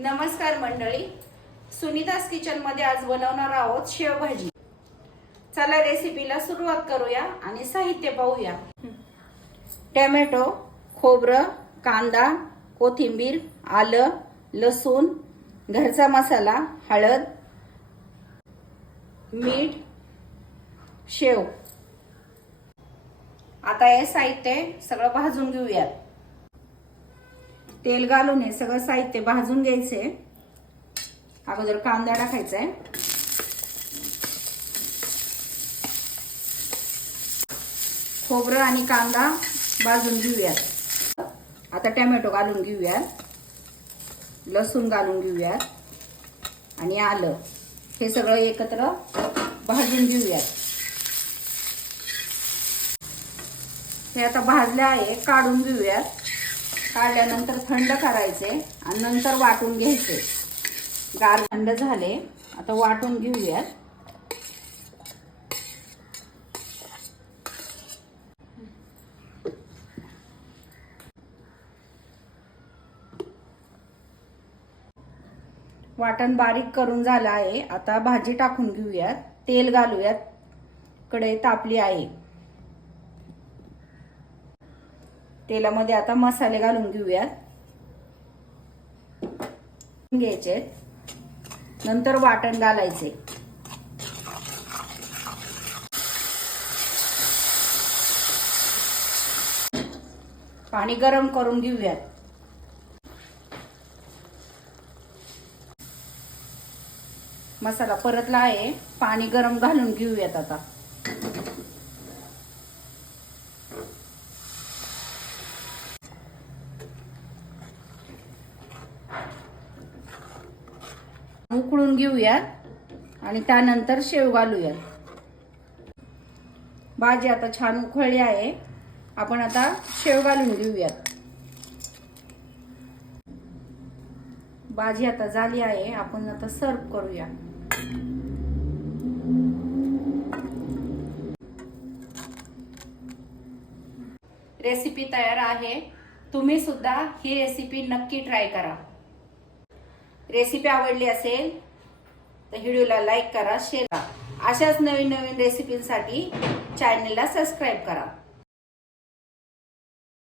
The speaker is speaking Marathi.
नमस्कार मंडळी, सुनीताज किचन मध्ये आज बनवणार आहोत शेवभाजी। चला रेसिपीला सुरुवात करूया आणि साहित्य पाहूया। टोमॅटो, खोबरं, कांदा, कोथिंबीर, आलं, लसूण, घरचा मसाला, हळद, मीठ, शेव। आता हे साहित्य सगळं भाजून घेऊयात। तेल घालून हे सगळं साहित्य भाजून घ्यायचे। अगोदर कांदा टाकायचा आहे, खोबरं आणि कांदा भाजून घेऊयात। आता टोमॅटो घालून घेऊयात, लसूण घालून घेऊयात आणि आलं, हे सगळं एकत्र भाजून घेऊयात। हे आता भाजले आहे, काढून घेऊयात। काढल्यानंतर थंड करायचे आणि नंतर वाटून घ्यायचे। गार थंड झाले, आता वाटून घेऊयात। वाटण बारीक करून झालं आहे, आता भाजी टाकून घेऊयात। तेल घालूयात, कढई तापली आहे। तेलामध्ये आता मसाले घालून घेऊयात, घ्यायचे, नंतर वाटण घालायचे। पाणी गरम करून घेऊयात। मसाला परतला आहे, पाणी गरम घालून घेऊयात। आता उकळून घेऊयात आणि त्यानंतर शेव घालूयात। भाजी आता छान उकळली आहे, आपण आता शेव घालून घेऊयात। भाजी आता झाली आहे, आपण आता सर्व करूया। रेसिपी तयार आहे, तुम्ही सुद्धा ही रेसिपी नक्की ट्राय करा। रेसिपी आवडली असेल तर व्हिडिओला लाईक करा, शेअर करा। अशाच नवीन नवीन रेसिपींसाठी चॅनलला सबस्क्राईब करा।